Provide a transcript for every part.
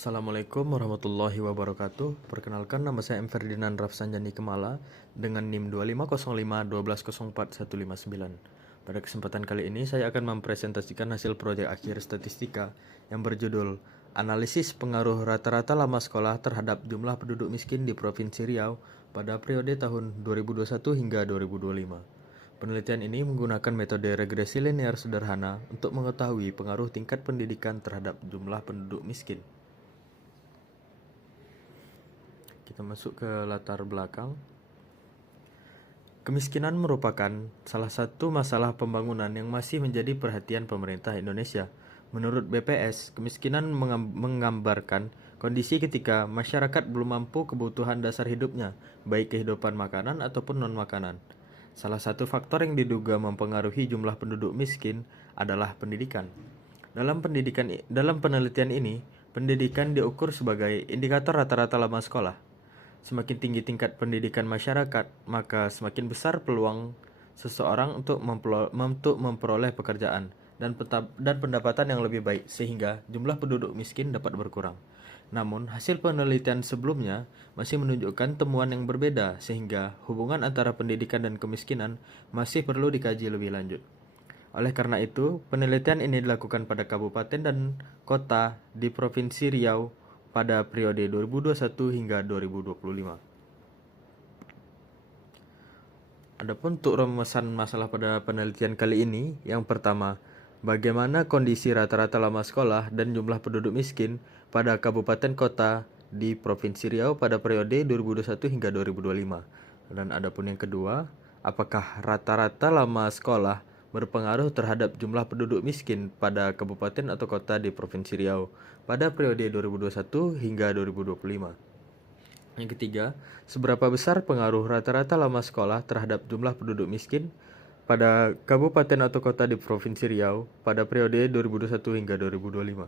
Assalamualaikum warahmatullahi wabarakatuh. Perkenalkan, nama saya M. Ferdinand Rafsanjani Kemala dengan NIM 2505 1204159. Pada kesempatan kali ini saya akan mempresentasikan hasil proyek akhir statistika yang berjudul Analisis Pengaruh Rata-Rata Lama Sekolah Terhadap Jumlah Penduduk Miskin di Provinsi Riau pada periode tahun 2021 hingga 2025. Penelitian ini menggunakan metode regresi linear sederhana untuk mengetahui pengaruh tingkat pendidikan terhadap jumlah penduduk miskin. Kita masuk ke latar belakang. Kemiskinan merupakan salah satu masalah pembangunan yang masih menjadi perhatian pemerintah Indonesia. Menurut BPS, kemiskinan menggambarkan kondisi ketika masyarakat belum mampu kebutuhan dasar hidupnya, baik kehidupan makanan ataupun non-makanan. Salah satu faktor yang diduga mempengaruhi jumlah penduduk miskin adalah pendidikan. Dalam penelitian ini, pendidikan diukur sebagai indikator rata-rata lama sekolah. Semakin tinggi tingkat pendidikan masyarakat, maka semakin besar peluang seseorang untuk memperoleh pekerjaan dan pendapatan yang lebih baik, sehingga jumlah penduduk miskin dapat berkurang. Namun, hasil penelitian sebelumnya masih menunjukkan temuan yang berbeda, sehingga hubungan antara pendidikan dan kemiskinan masih perlu dikaji lebih lanjut. Oleh karena itu, penelitian ini dilakukan pada kabupaten dan kota di Provinsi Riau pada periode 2021 hingga 2025. Adapun untuk rumusan masalah pada penelitian kali ini, yang pertama, bagaimana kondisi rata-rata lama sekolah dan jumlah penduduk miskin pada kabupaten kota di Provinsi Riau pada periode 2021 hingga 2025. Dan adapun yang kedua, apakah rata-rata lama sekolah berpengaruh terhadap jumlah penduduk miskin pada kabupaten atau kota di Provinsi Riau pada periode 2021 hingga 2025. Yang ketiga, seberapa besar pengaruh rata-rata lama sekolah terhadap jumlah penduduk miskin pada kabupaten atau kota di Provinsi Riau pada periode 2021 hingga 2025.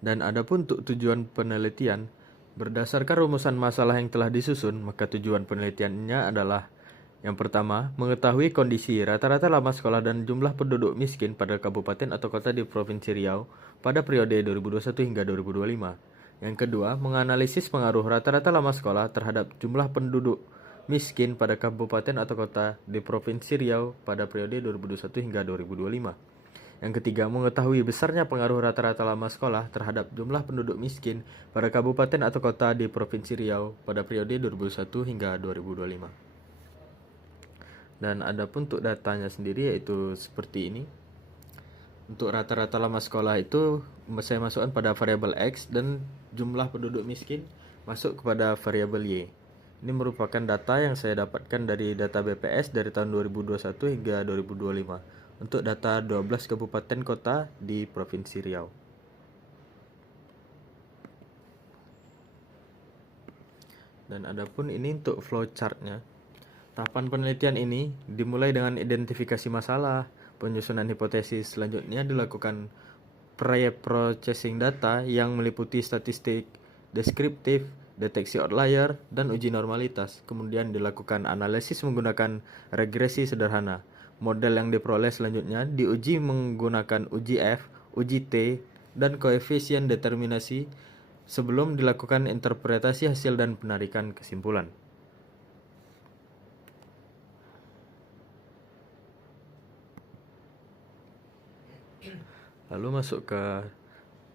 Dan adapun untuk tujuan penelitian, berdasarkan rumusan masalah yang telah disusun, maka tujuan penelitiannya adalah: yang pertama, mengetahui kondisi rata-rata lama sekolah dan jumlah penduduk miskin pada kabupaten atau kota di Provinsi Riau pada periode 2021 hingga 2025. Yang kedua, menganalisis pengaruh rata-rata lama sekolah terhadap jumlah penduduk miskin pada kabupaten atau kota di Provinsi Riau pada periode 2021 hingga 2025. Yang ketiga, mengetahui besarnya pengaruh rata-rata lama sekolah terhadap jumlah penduduk miskin pada kabupaten atau kota di Provinsi Riau pada periode 2021 hingga 2025. Dan adapun untuk datanya sendiri yaitu seperti ini. Untuk rata-rata lama sekolah itu saya masukkan pada variabel X dan jumlah penduduk miskin masuk kepada variabel Y. Ini merupakan data yang saya dapatkan dari data BPS dari tahun 2021 hingga 2025 untuk data 12 kabupaten kota di Provinsi Riau. Dan adapun ini untuk flowchartnya. Tahapan penelitian ini dimulai dengan identifikasi masalah, penyusunan hipotesis, selanjutnya dilakukan pre-processing data yang meliputi statistik, deskriptif, deteksi outlier, dan uji normalitas. Kemudian dilakukan analisis menggunakan regresi sederhana. Model yang diperoleh selanjutnya diuji menggunakan uji F, uji T, dan koefisien determinasi sebelum dilakukan interpretasi hasil dan penarikan kesimpulan. Lalu masuk ke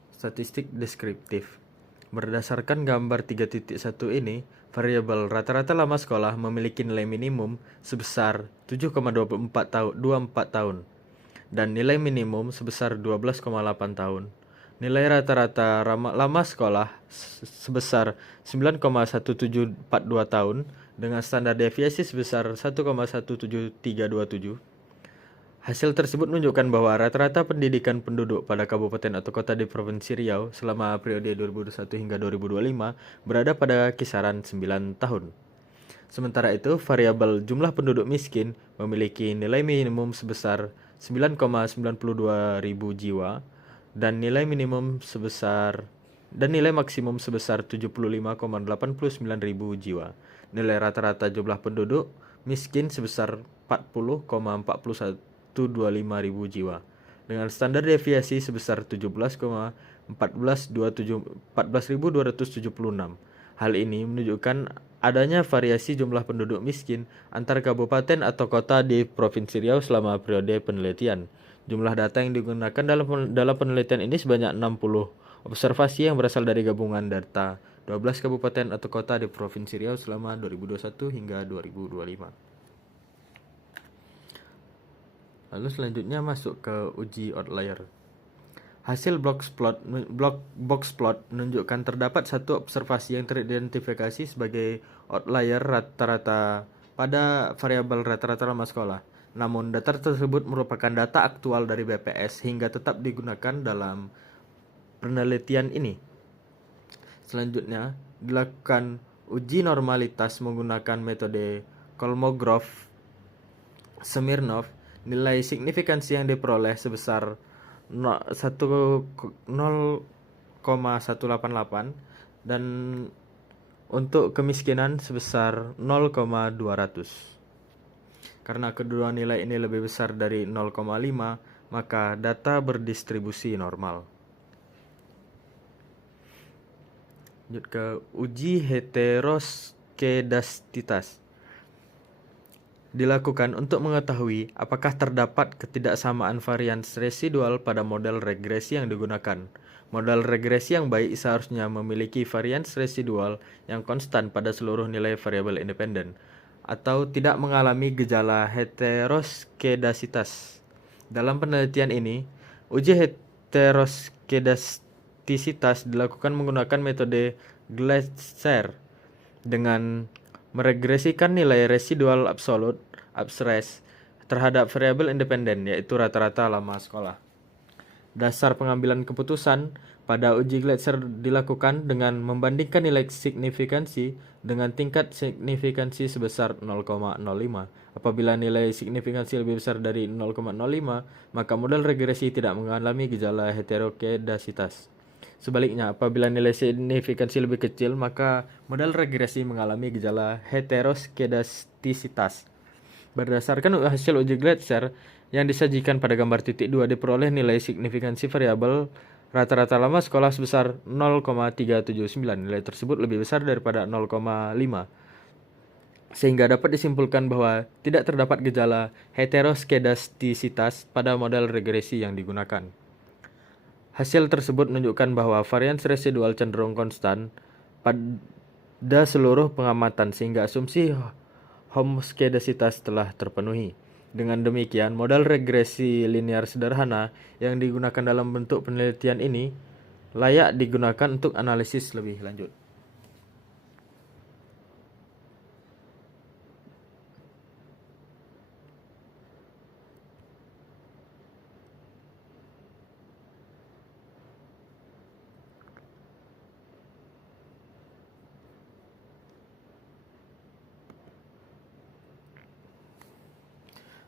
statistik deskriptif. Berdasarkan gambar 3.1 ini, variabel rata-rata lama sekolah memiliki nilai minimum sebesar 7,24 tahun dan nilai minimum sebesar 12,8 tahun. Nilai rata-rata lama sekolah sebesar 9,1742 tahun dengan standar deviasi sebesar 1,17327. Hasil tersebut menunjukkan bahwa rata-rata pendidikan penduduk pada kabupaten atau kota di Provinsi Riau selama periode 2021 hingga 2025 berada pada kisaran 9 tahun. Sementara itu, variabel jumlah penduduk miskin memiliki nilai minimum sebesar 9,92 ribu jiwa dan nilai maksimum sebesar 75,89 ribu jiwa. Nilai rata-rata jumlah penduduk miskin sebesar 40,41 125.000 jiwa. dengan standar deviasi sebesar 17,14.276. Hal ini menunjukkan adanya variasi jumlah penduduk miskin antar kabupaten atau kota di Provinsi Riau selama periode penelitian. Jumlah data yang digunakan dalam penelitian ini sebanyak 60 observasi yang berasal dari gabungan data 12 kabupaten atau kota di Provinsi Riau selama 2021 hingga 2025. Lalu selanjutnya masuk ke uji outlier. Hasil box plot menunjukkan terdapat satu observasi yang teridentifikasi sebagai outlier rata-rata pada variabel rata-rata lama sekolah. Namun data tersebut merupakan data aktual dari BPS hingga tetap digunakan dalam penelitian ini. Selanjutnya, dilakukan uji normalitas menggunakan metode Kolmogorov-Smirnov. Nilai signifikansi yang diperoleh sebesar 0,188 dan untuk kemiskinan sebesar 0,200. Karena kedua nilai ini lebih besar dari 0,5, maka data berdistribusi normal. Lanjut ke uji heteroskedastitas. Dilakukan untuk mengetahui apakah terdapat ketidaksamaan varian residual pada model regresi yang digunakan. Model regresi yang baik seharusnya memiliki varian residual yang konstan pada seluruh nilai variabel independen atau tidak mengalami gejala heteroskedasitas. Dalam penelitian ini, uji heteroskedastisitas dilakukan menggunakan metode Gleiser dengan meregresikan nilai residual absolut (absres) terhadap variabel independen, yaitu rata-rata lama sekolah. Dasar pengambilan keputusan pada uji Gleiser dilakukan dengan membandingkan nilai signifikansi dengan tingkat signifikansi sebesar 0,05. Apabila nilai signifikansi lebih besar dari 0,05, maka model regresi tidak mengalami gejala heteroskedasitas. Sebaliknya, apabila nilai signifikansi lebih kecil, maka model regresi mengalami gejala heteroskedastisitas. Berdasarkan hasil uji Gleiser yang disajikan pada gambar titik 2, diperoleh nilai signifikansi variabel rata-rata lama sekolah sebesar 0,379. Nilai tersebut lebih besar daripada 0,5. Sehingga dapat disimpulkan bahwa tidak terdapat gejala heteroskedastisitas pada model regresi yang digunakan. Hasil tersebut menunjukkan bahwa varian residual cenderung konstan pada seluruh pengamatan sehingga asumsi homoskedasitas telah terpenuhi. Dengan demikian, model regresi linear sederhana yang digunakan dalam bentuk penelitian ini layak digunakan untuk analisis lebih lanjut.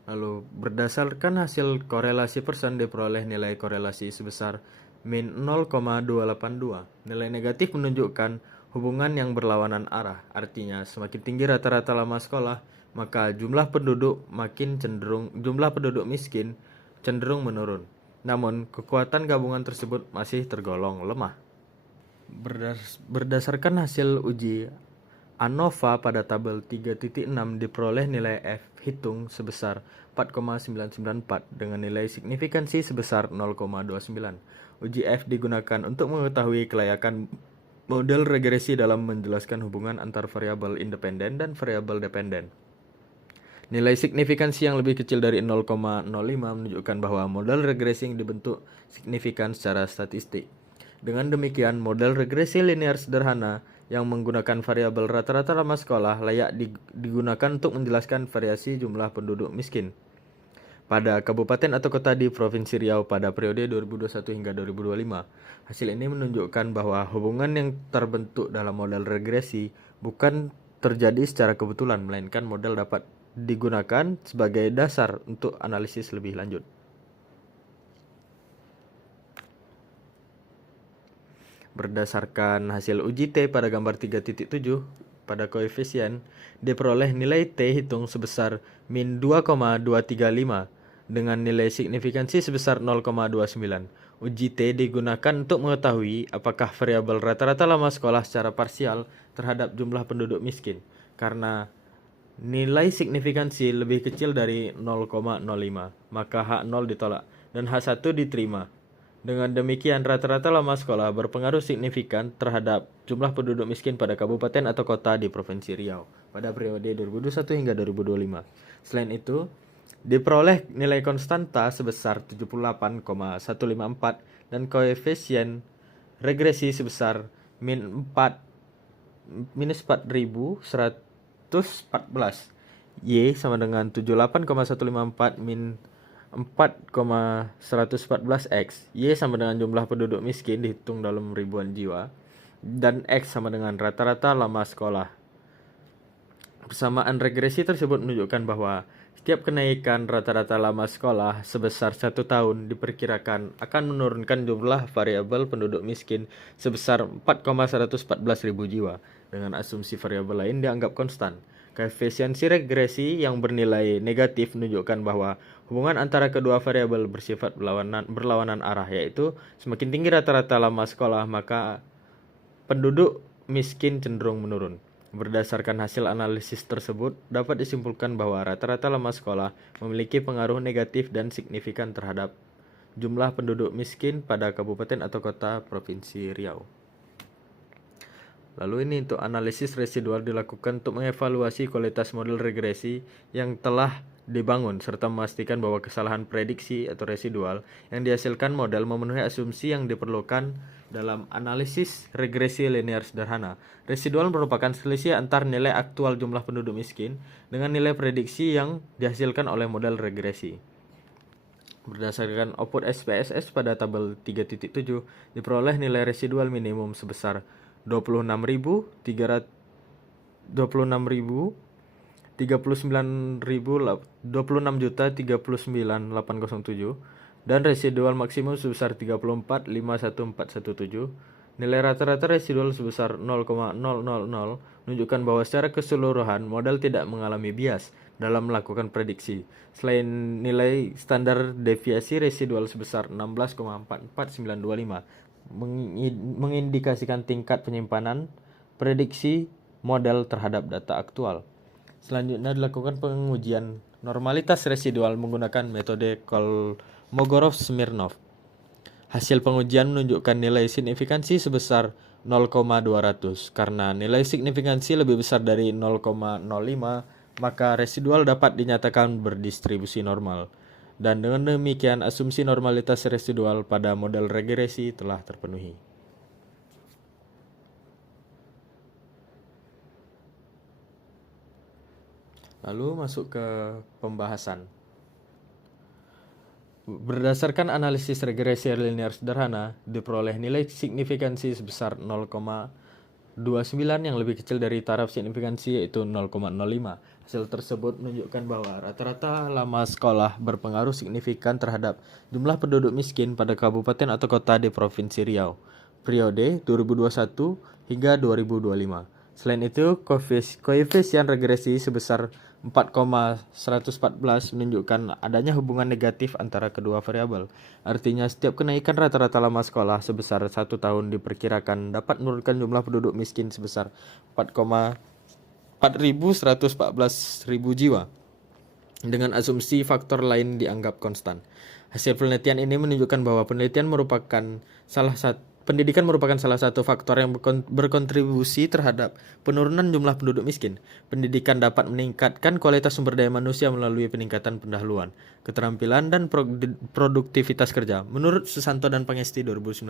Lalu, berdasarkan hasil korelasi persen diperoleh nilai korelasi sebesar min 0,282. Nilai negatif menunjukkan hubungan yang berlawanan arah. Artinya, semakin tinggi rata-rata lama sekolah, maka jumlah penduduk miskin cenderung menurun. Namun, kekuatan gabungan tersebut masih tergolong lemah. Berdasarkan hasil uji ANOVA pada tabel 3.6 diperoleh nilai F hitung sebesar 4,994 dengan nilai signifikansi sebesar 0,29. Uji F digunakan untuk mengetahui kelayakan model regresi dalam menjelaskan hubungan antar variabel independen dan variabel dependen. Nilai signifikansi yang lebih kecil dari 0,05 menunjukkan bahwa model regresi yang dibentuk signifikan secara statistik. Dengan demikian, model regresi linear sederhana yang menggunakan variabel rata-rata lama sekolah layak digunakan untuk menjelaskan variasi jumlah penduduk miskin pada kabupaten atau kota di Provinsi Riau pada periode 2021 hingga 2025. Hasil ini menunjukkan bahwa hubungan yang terbentuk dalam model regresi bukan terjadi secara kebetulan, melainkan model dapat digunakan sebagai dasar untuk analisis lebih lanjut. Berdasarkan hasil uji T pada gambar 3.7 pada koefisien, diperoleh nilai T hitung sebesar min 2,235 dengan nilai signifikansi sebesar 0,29. Uji T digunakan untuk mengetahui apakah variabel rata-rata lama sekolah secara parsial terhadap jumlah penduduk miskin, karena nilai signifikansi lebih kecil dari 0,05, maka H0 ditolak dan H1 diterima. Dengan demikian, rata-rata lama sekolah berpengaruh signifikan terhadap jumlah penduduk miskin pada kabupaten atau kota di Provinsi Riau pada periode 2021 hingga 2025. Selain itu, diperoleh nilai konstanta sebesar 78,154 dan koefisien regresi sebesar minus 4.114. Y sama dengan 78,154 min 4,114 X. Y sama dengan jumlah penduduk miskin dihitung dalam ribuan jiwa. Dan X sama dengan rata-rata lama sekolah. Persamaan regresi tersebut menunjukkan bahwa setiap kenaikan rata-rata lama sekolah sebesar 1 tahun diperkirakan akan menurunkan jumlah variabel penduduk miskin sebesar 4,114 ribu jiwa, dengan asumsi variabel lain dianggap konstan. Koefisiensi regresi yang bernilai negatif menunjukkan bahwa hubungan antara kedua variabel bersifat berlawanan arah, yaitu semakin tinggi rata-rata lama sekolah, maka penduduk miskin cenderung menurun. Berdasarkan hasil analisis tersebut, dapat disimpulkan bahwa rata-rata lama sekolah memiliki pengaruh negatif dan signifikan terhadap jumlah penduduk miskin pada kabupaten atau kota Provinsi Riau. Lalu ini untuk analisis residual dilakukan untuk mengevaluasi kualitas model regresi yang telah dibangun serta memastikan bahwa kesalahan prediksi atau residual yang dihasilkan model memenuhi asumsi yang diperlukan dalam analisis regresi linear sederhana. Residual merupakan selisih antar nilai aktual jumlah penduduk miskin dengan nilai prediksi yang dihasilkan oleh model regresi. Berdasarkan output SPSS pada tabel 3.7, diperoleh nilai residual minimum sebesar 26.039.807 dan residual maksimum sebesar 34.51417. Nilai rata-rata residual sebesar 0,000 menunjukkan bahwa secara keseluruhan model tidak mengalami bias dalam melakukan prediksi. Selain nilai standar deviasi residual sebesar 16,44925 mengindikasikan tingkat penyimpanan prediksi model terhadap data aktual. Selanjutnya dilakukan pengujian normalitas residual menggunakan metode Kolmogorov-Smirnov. Hasil pengujian menunjukkan nilai signifikansi sebesar 0,200. Karena nilai signifikansi lebih besar dari 0,05, maka residual dapat dinyatakan berdistribusi normal. Dan dengan demikian asumsi normalitas residual pada model regresi telah terpenuhi. Lalu masuk ke pembahasan. Berdasarkan analisis regresi linear sederhana, diperoleh nilai signifikansi sebesar 0,29 yang lebih kecil dari taraf signifikansi yaitu 0,05. Hasil tersebut menunjukkan bahwa rata-rata lama sekolah berpengaruh signifikan terhadap jumlah penduduk miskin pada kabupaten atau kota di Provinsi Riau, periode 2021 hingga 2025. Selain itu, koefisien regresi sebesar 4,114 menunjukkan adanya hubungan negatif antara kedua variabel. Artinya, setiap kenaikan rata-rata lama sekolah sebesar 1 tahun diperkirakan dapat menurunkan jumlah penduduk miskin sebesar 4.114 ribu jiwa, dengan asumsi faktor lain dianggap konstan. Hasil penelitian ini menunjukkan bahwa pendidikan merupakan salah satu faktor yang berkontribusi terhadap penurunan jumlah penduduk miskin. Pendidikan dapat meningkatkan kualitas sumber daya manusia melalui peningkatan pendahuluan, keterampilan, dan produktivitas kerja. Menurut Susanto dan Pangesti 2019,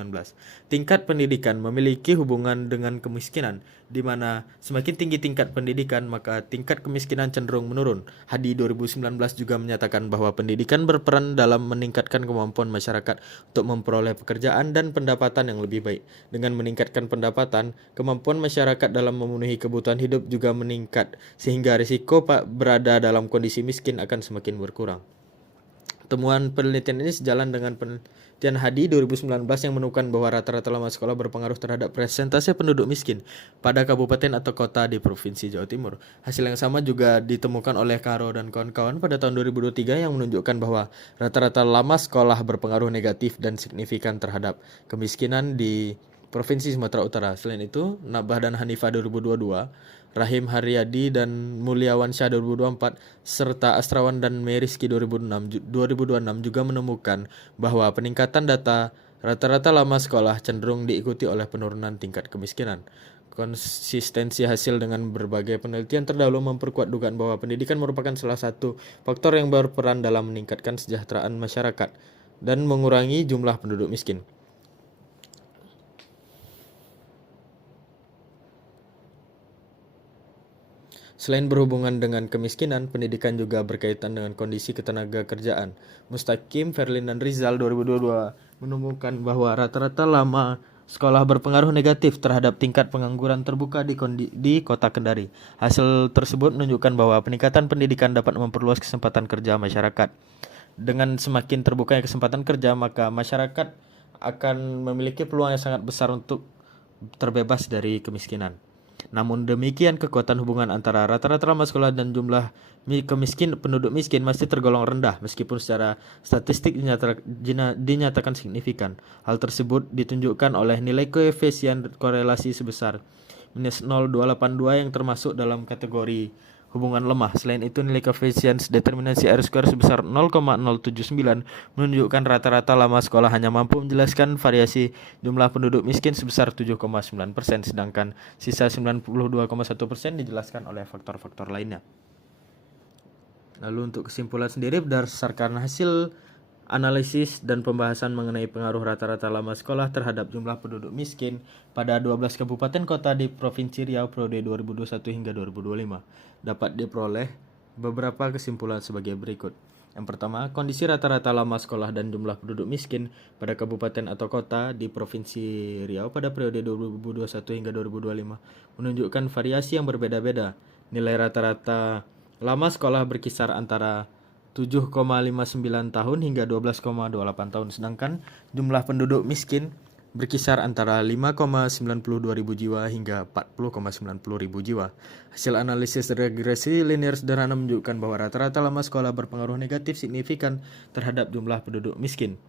tingkat pendidikan memiliki hubungan dengan kemiskinan, di mana semakin tinggi tingkat pendidikan, maka tingkat kemiskinan cenderung menurun. Hadi 2019 juga menyatakan bahwa pendidikan berperan dalam meningkatkan kemampuan masyarakat untuk memperoleh pekerjaan dan pendapatan yang lebih baik. Dengan meningkatkan pendapatan, kemampuan masyarakat dalam memenuhi kebutuhan hidup juga meningkat, sehingga risiko berada dalam kondisi miskin akan semakin berkurang. Temuan penelitian ini sejalan dengan penelitian Hadi 2019 yang menemukan bahwa rata-rata lama sekolah berpengaruh terhadap presentase penduduk miskin pada kabupaten atau kota di Provinsi Jawa Timur. Hasil yang sama juga ditemukan oleh Karo dan kawan-kawan pada tahun 2023 yang menunjukkan bahwa rata-rata lama sekolah berpengaruh negatif dan signifikan terhadap kemiskinan di Provinsi Sumatera Utara. Selain itu, Nabah dan Hanifah 2022, Rahim Haryadi dan Mulyawan Syah 2024, serta Astrawan dan Meriski 2026 juga menemukan bahwa peningkatan data rata-rata lama sekolah cenderung diikuti oleh penurunan tingkat kemiskinan. Konsistensi hasil dengan berbagai penelitian terdahulu memperkuat dugaan bahwa pendidikan merupakan salah satu faktor yang berperan dalam meningkatkan kesejahteraan masyarakat dan mengurangi jumlah penduduk miskin. Selain berhubungan dengan kemiskinan, pendidikan juga berkaitan dengan kondisi ketenaga kerjaan. Mustaqim, Ferlin, dan Rizal 2022 menemukan bahwa rata-rata lama sekolah berpengaruh negatif terhadap tingkat pengangguran terbuka di kota Kendari. Hasil tersebut menunjukkan bahwa peningkatan pendidikan dapat memperluas kesempatan kerja masyarakat. Dengan semakin terbukanya kesempatan kerja, maka masyarakat akan memiliki peluang yang sangat besar untuk terbebas dari kemiskinan. Namun demikian, kekuatan hubungan antara rata-rata lama sekolah dan jumlah penduduk miskin masih tergolong rendah meskipun secara statistik dinyatakan signifikan. Hal tersebut ditunjukkan oleh nilai koefisien korelasi sebesar minus 0,282 yang termasuk dalam kategori hubungan lemah. Selain itu, nilai koefisien determinasi R-square sebesar 0,079 menunjukkan rata-rata lama sekolah hanya mampu menjelaskan variasi jumlah penduduk miskin sebesar 7,9%, sedangkan sisa 92,1% dijelaskan oleh faktor-faktor lainnya. Lalu untuk kesimpulan sendiri, berdasarkan hasil analisis dan pembahasan mengenai pengaruh rata-rata lama sekolah terhadap jumlah penduduk miskin pada 12 kabupaten kota di Provinsi Riau periode 2021 hingga 2025 dapat diperoleh beberapa kesimpulan sebagai berikut. Yang pertama, kondisi rata-rata lama sekolah dan jumlah penduduk miskin pada kabupaten atau kota di Provinsi Riau pada periode 2021 hingga 2025 menunjukkan variasi yang berbeda-beda. Nilai rata-rata lama sekolah berkisar antara 7,59 tahun hingga 12,28 tahun, sedangkan jumlah penduduk miskin berkisar antara 5,92 ribu jiwa hingga 40,90 ribu jiwa. Hasil analisis regresi linear sederhana menunjukkan bahwa rata-rata lama sekolah berpengaruh negatif signifikan terhadap jumlah penduduk miskin.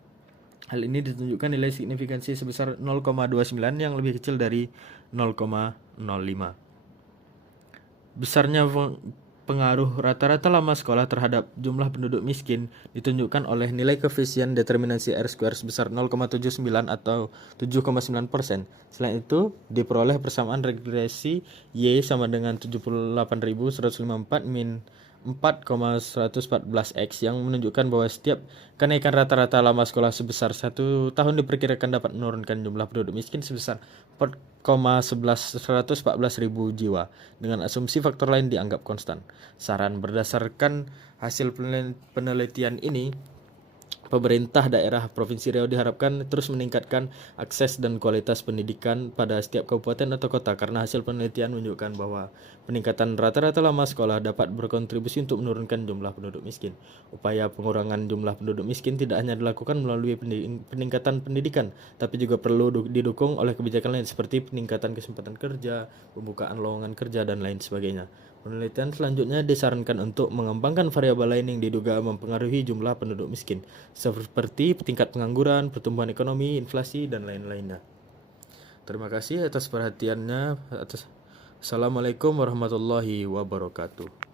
Hal ini ditunjukkan nilai signifikansi sebesar 0,29 yang lebih kecil dari 0,05. Besarnya pengaruh rata-rata lama sekolah terhadap jumlah penduduk miskin ditunjukkan oleh nilai koefisien determinasi R-square sebesar 0,79 atau 7,9%. Selain itu, diperoleh persamaan regresi Y sama dengan 78.154 min 4,114x yang menunjukkan bahwa setiap kenaikan rata-rata lama sekolah sebesar 1 tahun diperkirakan dapat menurunkan jumlah penduduk miskin sebesar 4,114 ribu jiwa dengan asumsi faktor lain dianggap konstan. Saran berdasarkan hasil penelitian ini, pemerintah daerah Provinsi Riau diharapkan terus meningkatkan akses dan kualitas pendidikan pada setiap kabupaten atau kota karena hasil penelitian menunjukkan bahwa peningkatan rata-rata lama sekolah dapat berkontribusi untuk menurunkan jumlah penduduk miskin. Upaya pengurangan jumlah penduduk miskin tidak hanya dilakukan melalui peningkatan pendidikan, tapi juga perlu didukung oleh kebijakan lain seperti peningkatan kesempatan kerja, pembukaan lowongan kerja, dan lain sebagainya. Penelitian selanjutnya disarankan untuk mengembangkan variabel lain yang diduga mempengaruhi jumlah penduduk miskin, seperti tingkat pengangguran, pertumbuhan ekonomi, inflasi, dan lain-lainnya. Terima kasih atas perhatiannya. Assalamualaikum warahmatullahi wabarakatuh.